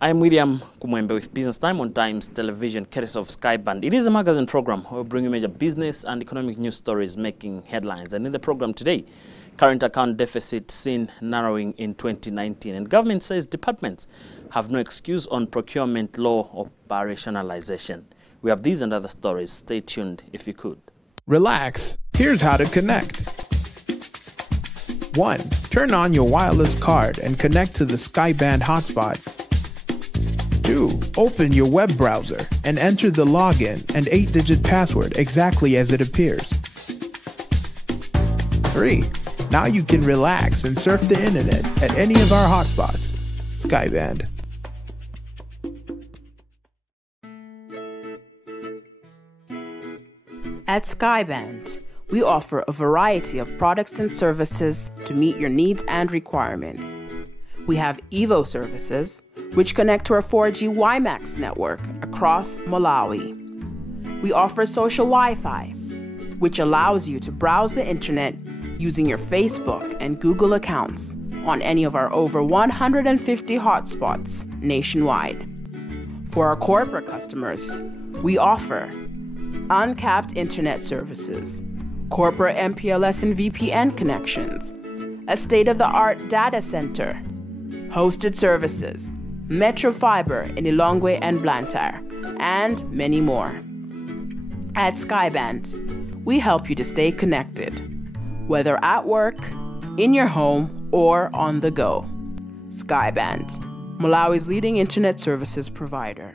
I'm William Kumwembe with Business Time on Times Television, courtesy of Skyband. It is a magazine program where we bring you major business and economic news stories making headlines. And in the program today, current account deficit seen narrowing in 2019. And government says departments have no excuse on procurement law operationalization. We have these and other stories. Stay tuned if you could. Relax. Here's how to connect. 1. Turn on your wireless card and connect to the Skyband hotspot. 2. Open your web browser and enter the login and 8-digit password exactly as it appears. 3. Now you can relax and surf the internet at any of our hotspots. Skyband. At Skyband, we offer a variety of products and services to meet your needs and requirements. We have Evo services, which connect to our 4G WiMAX network across Malawi. We offer social Wi-Fi, which allows you to browse the internet using your Facebook and Google accounts on any of our over 150 hotspots nationwide. For our corporate customers, we offer uncapped internet services, corporate MPLS and VPN connections, a state-of-the-art data center, hosted services, Metro Fiber in Ilongwe and Blantyre, and many more. At Skyband, we help you to stay connected, whether at work, in your home, or on the go. Skyband, Malawi's leading internet services provider.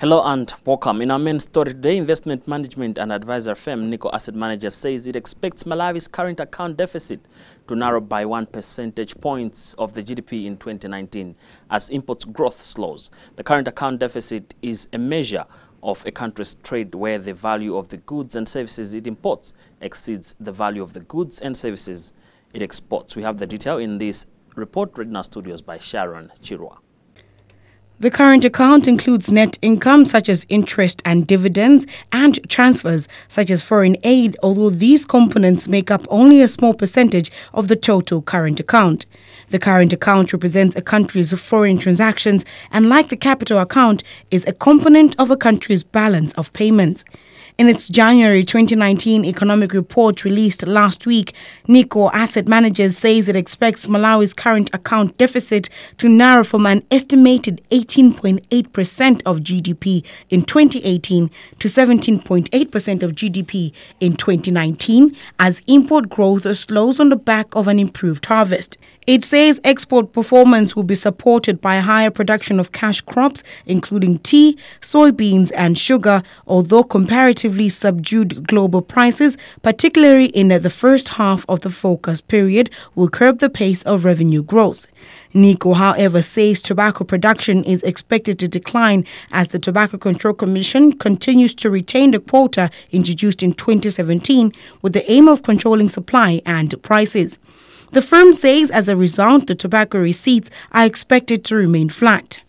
Hello and welcome. In our main story today, investment management and advisor firm Nico Asset Managers says it expects Malawi's current account deficit to narrow by 1 percentage point of the GDP in 2019 as imports growth slows. The current account deficit is a measure of a country's trade where the value of the goods and services it imports exceeds the value of the goods and services it exports. We have the detail in this report read in our studios by Sharon Chirwa. The current account includes net income such as interest and dividends and transfers such as foreign aid, although these components make up only a small percentage of the total current account. The current account represents a country's foreign transactions and, like the capital account, is a component of a country's balance of payments. In its January 2019 economic report released last week, Nico Asset Managers says it expects Malawi's current account deficit to narrow from an estimated 18.8% of GDP in 2018 to 17.8% of GDP in 2019 as import growth slows on the back of an improved harvest. It says export performance will be supported by higher production of cash crops, including tea, soybeans and sugar, although comparatively subdued global prices, particularly in the first half of the focus period, will curb the pace of revenue growth. Nico, however, says tobacco production is expected to decline as the Tobacco Control Commission continues to retain the quota introduced in 2017 with the aim of controlling supply and prices. The firm says as a result, the tobacco receipts are expected to remain flat.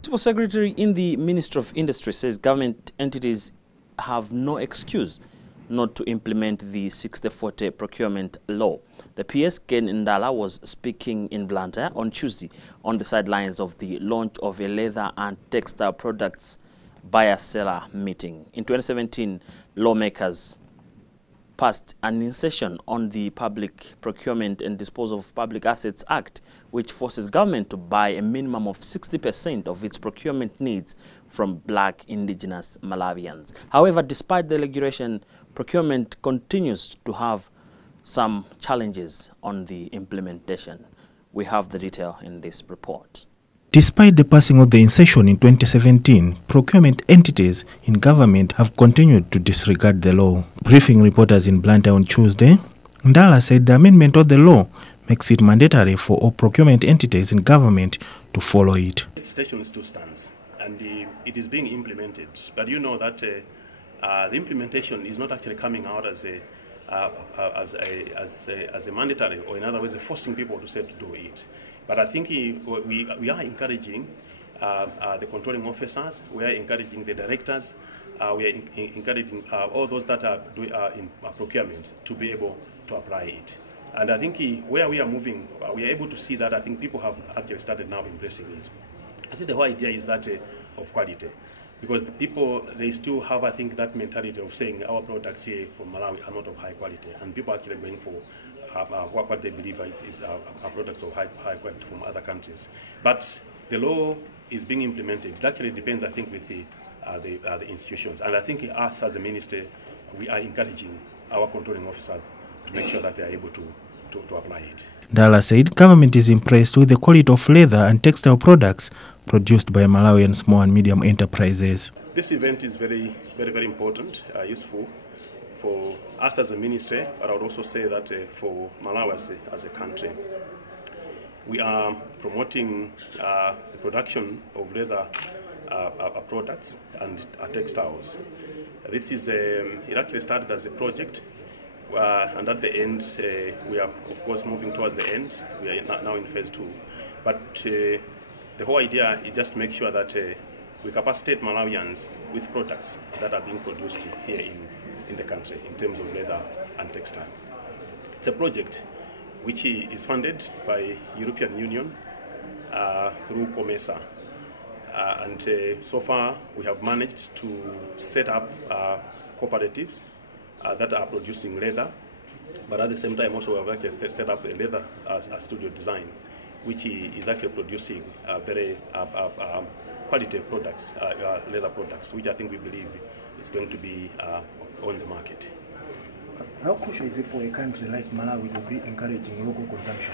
Principal Secretary in the Ministry of Industry says government entities have no excuse not to implement the 60/40 procurement law. The PS Ken Ndala was speaking in Blantyre on Tuesday on the sidelines of the launch of a leather and textile products buyer-seller meeting. In 2017, lawmakers passed an insertion on the Public Procurement and Disposal of Public Assets Act, which forces government to buy a minimum of 60% of its procurement needs from black indigenous Malawians. However, despite the regulation, procurement continues to have some challenges on the implementation. We have the detail in this report. Despite the passing of the insertion in 2017, procurement entities in government have continued to disregard the law. Briefing reporters in Blantyre on Tuesday, Ndala said the amendment of the law makes it mandatory for all procurement entities in government to follow it. The legislation still stands and it is being implemented, but you know that the implementation is not actually coming out as a mandatory, or in other words, forcing people to say to do it. But I think we are encouraging the controlling officers, we are encouraging the directors, we are encouraging all those that are doing in procurement to be able to apply it. And I think where we are moving, we are able to see that I think people have actually started now embracing it. I think the whole idea is that of quality. Because the people, they still have, I think, that mentality of saying our products here from Malawi are not of high quality. And people are actually going for what they believe it's products of high quality from other countries. But the law is being implemented. It actually depends, I think, with the institutions. And I think us as a ministry, we are encouraging our controlling officers to make sure that they are able to apply it. Ndala said government is impressed with the quality of leather and textile products produced by Malawian small and medium enterprises. This event is very, very, very important, useful for us as a ministry, but I would also say that for Malawi as a country. We are promoting the production of leather products and textiles. This is it actually started as a project, and at the end, we are of course moving towards the end. We are now in phase 2, but the whole idea is just to make sure that we capacitate Malawians with products that are being produced here in the country in terms of leather and textile. It's a project which is funded by European Union through COMESA. And so far we have managed to set up cooperatives that are producing leather, but at the same time also we have actually set up a leather studio design, which is actually producing very quality products, leather products, which I think we believe is going to be on the market. How crucial is it for a country like Malawi to be encouraging local consumption?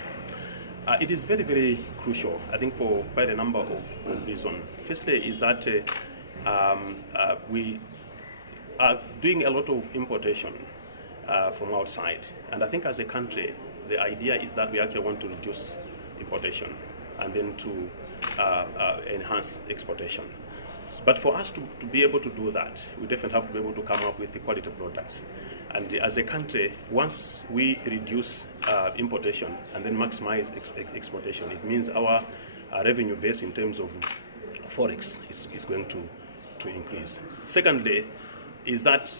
It is very, very crucial, I think, for quite a number of reasons. Firstly is that we are doing a lot of importation from outside. And I think as a country, the idea is that we actually want to reduce importation and then to enhance exportation. But for us to be able to do that, we definitely have to be able to come up with the quality products. And as a country, once we reduce importation and then maximize exportation, it means our revenue base in terms of forex is going to increase. Secondly, is that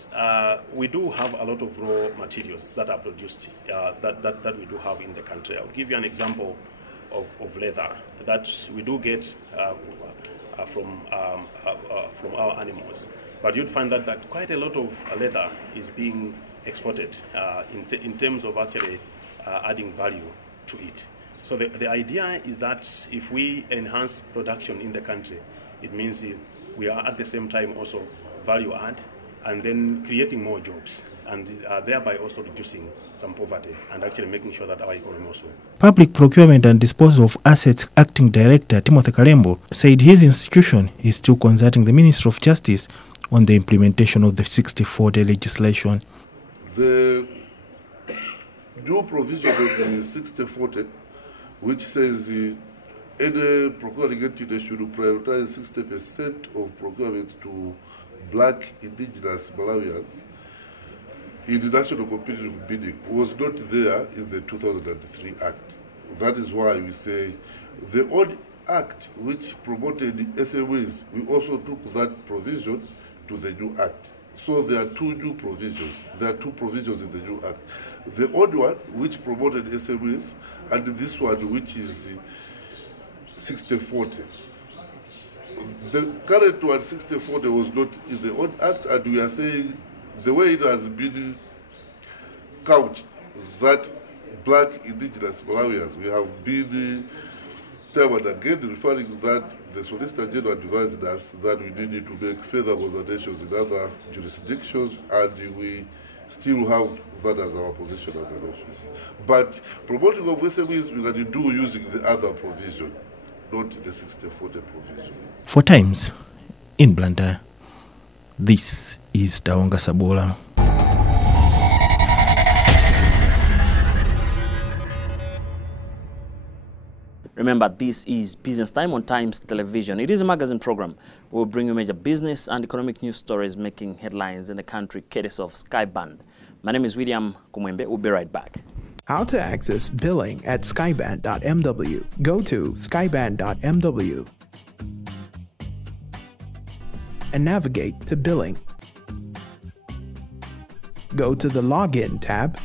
we do have a lot of raw materials that are produced that we do have in the country. I'll give you an example of leather that we do get from our animals. But you'd find that quite a lot of leather is being exported in terms of actually adding value to it. So the idea is that if we enhance production in the country, it means we are at the same time also value add and then creating more jobs, and thereby also reducing some poverty and actually making sure that our economy also. Public Procurement and Disposal of Assets Acting Director Timothy Kalembo said his institution is still consulting the Ministry of Justice on the implementation of the 6040 legislation. The new provision of the 6040, which says any procuring entity should prioritize 60% of procurement to black indigenous Malawians in the national competitive bidding, was not there in the 2003 Act. That is why we say the old Act which promoted SMEs, we also took that provision to the new Act. So there are two new provisions. There are two provisions in the new Act. The old one, which promoted SMEs, and this one, which is 6040. The current one, 6040, was not in the old Act, and we are saying the way it has been couched, that black indigenous Malawians, we have been time and again referring that the Solicitor General advised us that we needed to make further consultations in other jurisdictions, and we still have that as our position as an office. But promoting of SMEs we can do using the other provision, not the 6040 provision. For Times in Blantyre, this is Taonga Sabola. Remember, this is Business Time on Times Television. It is a magazine program. We'll bring you major business and economic news stories making headlines in the country, courtesy of Skyband. My name is William Kumwembe. We'll be right back. How to access billing at skyband.mw. Go to skyband.mw. and navigate to billing. Go to the Login tab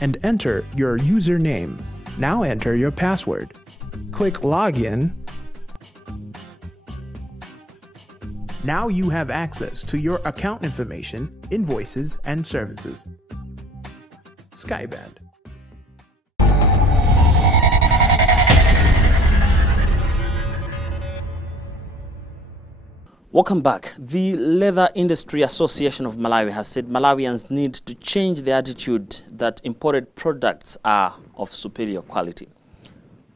and enter your username. Now enter your password. Click Login. Now you have access to your account information, invoices, and services. Skyband. Welcome back. The Leather Industry Association of Malawi has said Malawians need to change the attitude that imported products are of superior quality.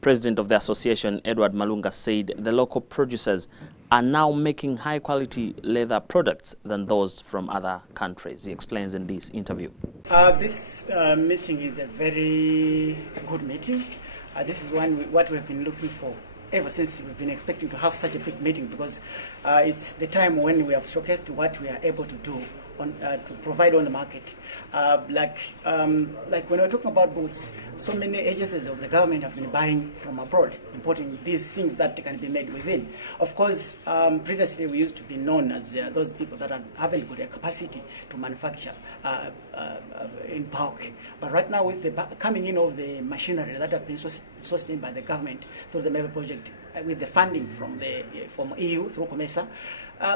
President of the association, Edward Malunga, said the local producers are now making high-quality leather products than those from other countries. He explains in this interview. This meeting is a very good meeting. This is what we've been looking for ever since. We've been expecting to have such a big meeting because it's the time when we have showcased what we are able to do to provide on the market. Like when we're talking about boots, so many agencies of the government have been buying from abroad, importing these things that can be made within. Of course, previously we used to be known as those people that haven't got a capacity to manufacture in bulk. But right now, with the coming in of the machinery that have been sourced in by the government through the MEVA project, with the funding from EU through COMESA,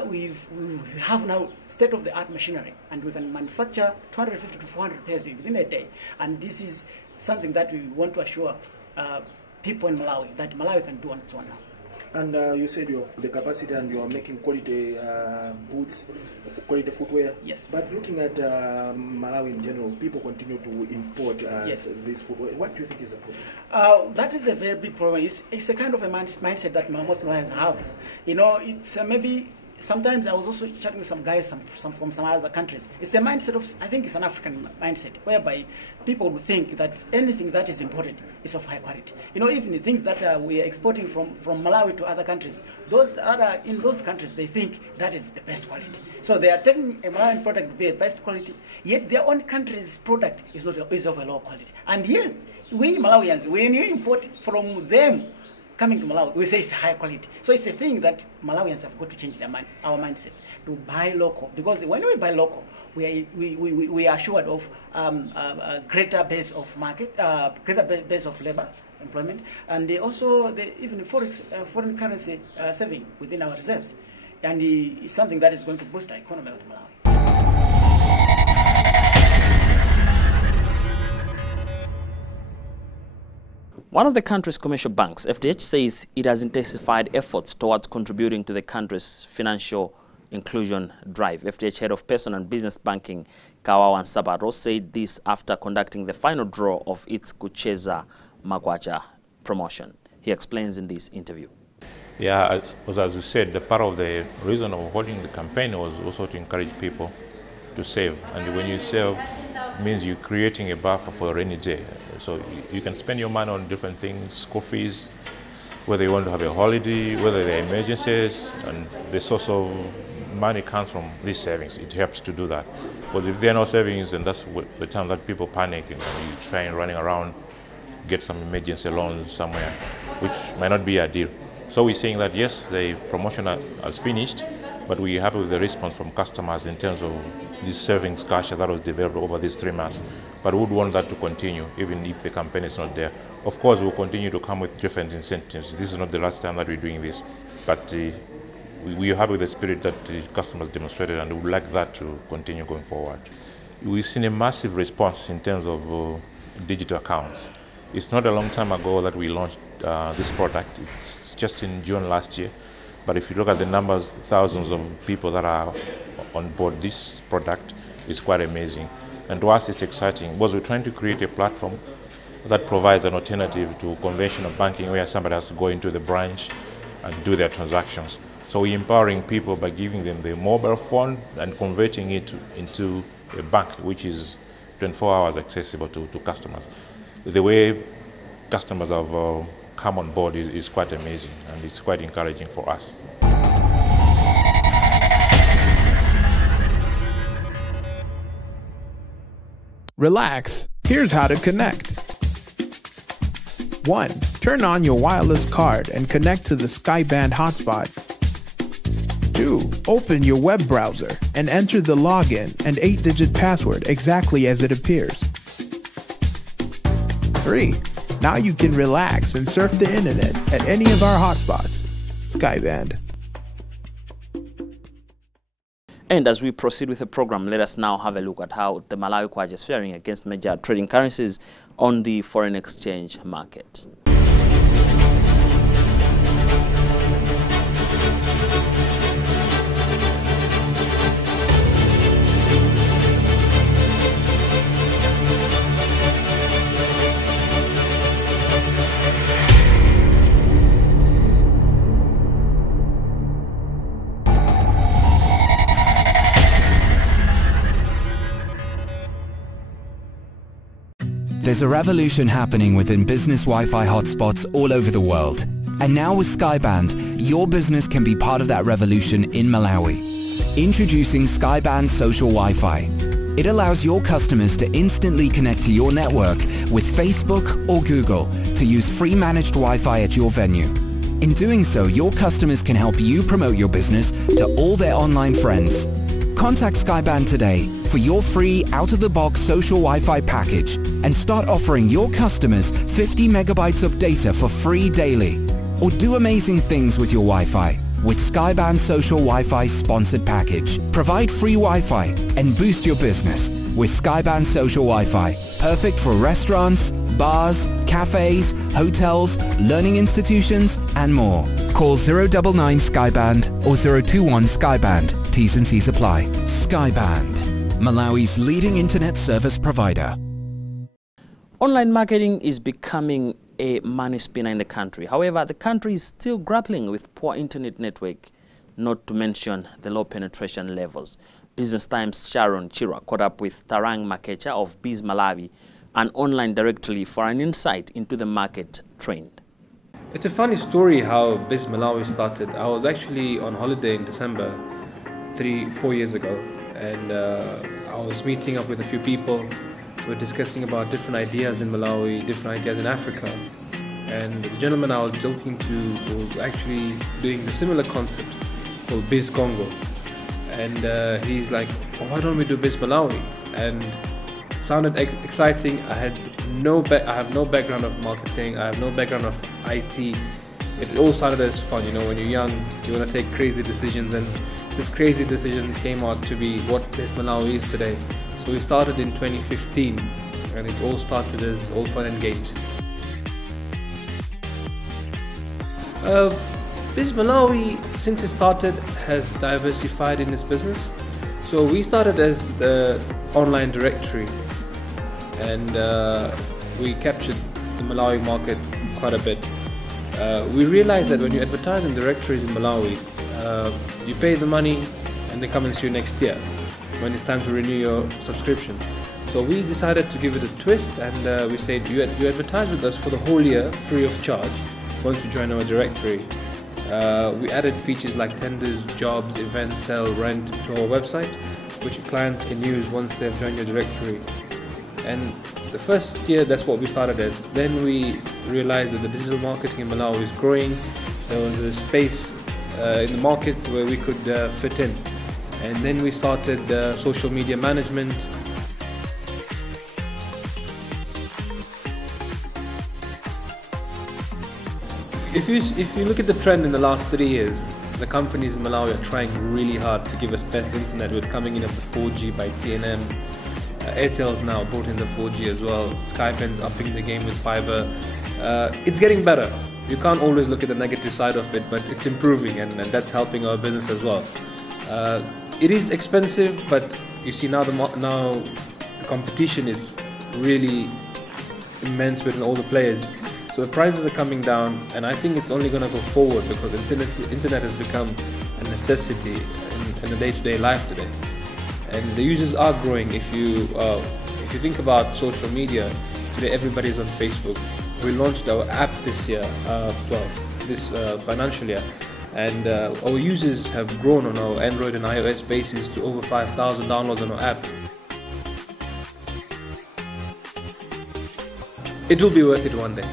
we have now state-of-the-art machinery, and we can manufacture 250 to 400 pairs within a day. And this is something that we want to assure people in Malawi that Malawi can do on its own now. And you said you have the capacity and you are making quality boots, quality footwear. Yes. But looking at Malawi in general, people continue to import this footwear. What do you think is the problem? That is a very big problem. It's a kind of a mindset that most Malawians have. You know, it's maybe. Sometimes I was also chatting with some guys from some other countries. It's the mindset of, I think it's an African mindset, whereby people would think that anything that is imported is of high quality. You know, even the things that we are exporting from Malawi to other countries, those that are in those countries, they think that is the best quality. So they are taking a Malawian product to be the best quality, yet their own country's product is of a low quality. And yes, we Malawians, when you import from them, coming to Malawi, we say it's high quality. So it's a thing that Malawians have got to change our mindset to buy local, because when we buy local, we are assured of a greater base of market, greater base of labor employment, and also even foreign currency saving within our reserves, and it's something that is going to boost the economy of Malawi. One of the country's commercial banks, FDH, says it has intensified efforts towards contributing to the country's financial inclusion drive. FDH head of Personal and Business Banking, Kawawan Sabaro, said this after conducting the final draw of its Kucheza Magwaja promotion. He explains in this interview. Yeah, as you said, the part of the reason of holding the campaign was also to encourage people to save. And when you save, it means you're creating a buffer for a rainy day. So you can spend your money on different things, school fees, whether you want to have a holiday, whether there are emergencies, and the source of money comes from these savings. It helps to do that. Because if there are no savings, then that's the time that people panic and you try and running around, get some emergency loans somewhere, which might not be ideal. So we're saying that yes, the promotion has finished, but we're happy with the response from customers in terms of this savings culture that was developed over these 3 months. But we would want that to continue, even if the campaign is not there. Of course, we'll continue to come with different incentives. This is not the last time that we're doing this, but we are happy with the spirit that the customers demonstrated, and we would like that to continue going forward. We've seen a massive response in terms of digital accounts. It's not a long time ago that we launched this product. It's just in June last year. But if you look at the numbers, thousands of people that are on board this product, it's quite amazing. And to us, it's exciting because we're trying to create a platform that provides an alternative to conventional banking where somebody has to go into the branch and do their transactions. So we're empowering people by giving them the mobile phone and converting it into a bank, which is 24 hours accessible to customers. The way customers have come on board is quite amazing, and it's quite encouraging for us. Relax. Here's how to connect. 1. Turn on your wireless card and connect to the Skyband hotspot. 2. 2. Open your web browser and enter the login and 8-digit password exactly as it appears. 3. Now you can relax and surf the internet at any of our hotspots. Skyband. And as we proceed with the program, let us now have a look at how the Malawi kwacha is faring against major trading currencies on the foreign exchange market. There's a revolution happening within business Wi-Fi hotspots all over the world. And now with Skyband, your business can be part of that revolution in Malawi. Introducing Skyband Social Wi-Fi. It allows your customers to instantly connect to your network with Facebook or Google to use free managed Wi-Fi at your venue. In doing so, your customers can help you promote your business to all their online friends. Contact Skyband today for your free out-of-the-box social Wi-Fi package and start offering your customers 50 megabytes of data for free daily. Or do amazing things with your Wi-Fi with Skyband Social Wi-Fi sponsored package. Provide free Wi-Fi and boost your business with Skyband Social Wi-Fi. Perfect for restaurants, bars, cafes, hotels, learning institutions and more. Call 099 Skyband or 021 Skyband. T's and C's apply. Skyband, Malawi's leading internet service provider. Online marketing is becoming a money spinner in the country. However, the country is still grappling with poor internet network, not to mention the low penetration levels. Business Times' Sharon Chirwa caught up with Tarang Makecha of Biz Malawi, an online directory, for an insight into the market trend. It's a funny story how Biz Malawi started. I was actually on holiday in December 3-4 years ago, and I was meeting up with a few people. We were discussing about different ideas in Malawi, different ideas in Africa, and the gentleman I was talking to was actually doing the similar concept called Biz Congo, and he's like, oh, why don't we do Biz Malawi? And sounded exciting. I have no background of marketing, I have no background of IT. It all started as fun, you know, when you're young, you want to take crazy decisions, and this crazy decision came out to be what Biz Malawi is today. So we started in 2015, and it all started as all fun and games. Biz Malawi, since it started, has diversified in its business. So we started as the online directory, and we captured the Malawi market quite a bit. We realized that when you advertise in directories in Malawi, you pay the money and they come and see you next year when it's time to renew your subscription. So we decided to give it a twist, and we said you advertise with us for the whole year free of charge once you join our directory. We added features like tenders, jobs, events, sell, rent to our website, which your clients can use once they've joined your directory. And the first year, that's what we started as. Then we realized that the digital marketing in Malawi is growing. There was a space in the market where we could fit in. And then we started social media management. If you look at the trend in the last 3 years, the companies in Malawi are trying really hard to give us best internet, with coming in of the 4G by TNM. Airtel's now brought in the 4G as well. Skype's upping the game with fiber. It's getting better. You can't always look at the negative side of it, but it's improving, and that's helping our business as well. It is expensive, but you see now the competition is really immense between all the players. So the prices are coming down, and I think it's only going to go forward because internet has become a necessity in the day-to-day life today, and the users are growing. If you think about social media today, everybody is on Facebook. We launched our app this year, this financial year, and our users have grown on our Android and iOS basis to over 5,000 downloads on our app. It will be worth it one day.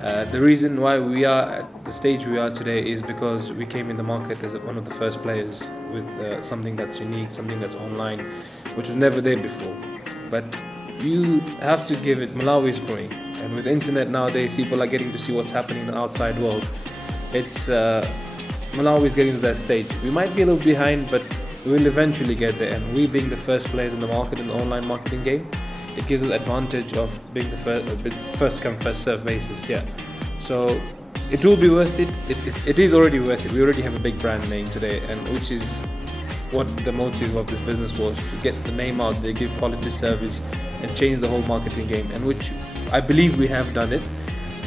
The reason why we are at the stage we are today is because we came in the market as one of the first players with something that's unique, something that's online, which was never there before. But you have to give it, Malawi is growing, and with internet nowadays people are getting to see what's happening in the outside world. It's Malawi is getting to that stage. We might be a little behind, but we'll eventually get there, and we being the first players in the market, in the online marketing game, it gives us advantage of being the first come, first serve basis, yeah. So it will be worth it. It is already worth it. We already have a big brand name today, and which is what the motive of this business was, to get the name out there, give quality service, and change the whole marketing game, and which I believe we have done it.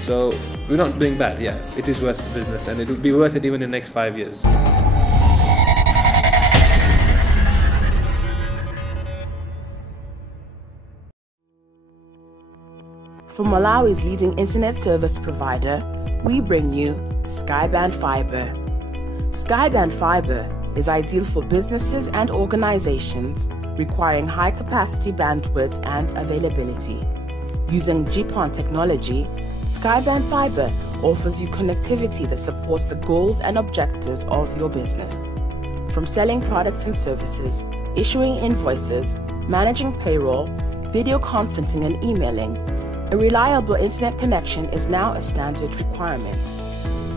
So we're not doing bad, yeah. It is worth the business, and it will be worth it even in the next 5 years. From Malawi's leading internet service provider, we bring you Skyband Fiber. Skyband Fiber is ideal for businesses and organizations requiring high-capacity bandwidth and availability. Using GPON technology, Skyband Fiber offers you connectivity that supports the goals and objectives of your business. From selling products and services, issuing invoices, managing payroll, video conferencing and emailing, a reliable internet connection is now a standard requirement.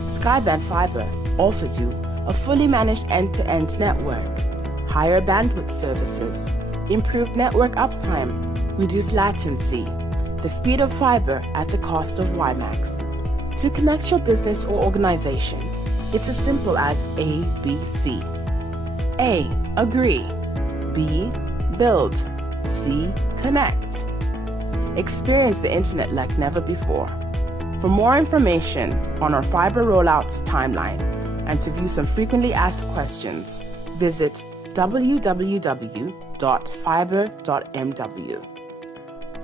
Skyband Fiber offers you a fully managed end-to-end network, higher bandwidth services, improved network uptime, reduced latency, the speed of fiber at the cost of WiMAX. To connect your business or organization, it's as simple as ABC. A. Agree. B. Build. C. Connect. Experience the internet like never before. For more information on our fiber rollouts timeline and to view some frequently asked questions, visit www.fiber.mw.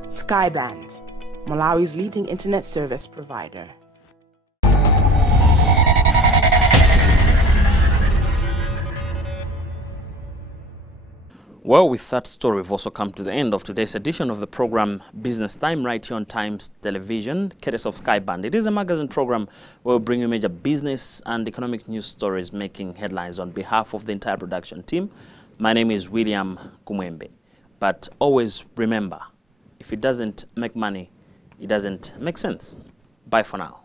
Skyband, Malawi's leading internet service provider. Well, with that story, we've also come to the end of today's edition of the program Business Time, right here on Times Television, courtesy of Skyband. It is a magazine program where we bring you major business and economic news stories making headlines. On behalf of the entire production team, my name is William Kumwembe. But always remember, if it doesn't make money, it doesn't make sense. Bye for now.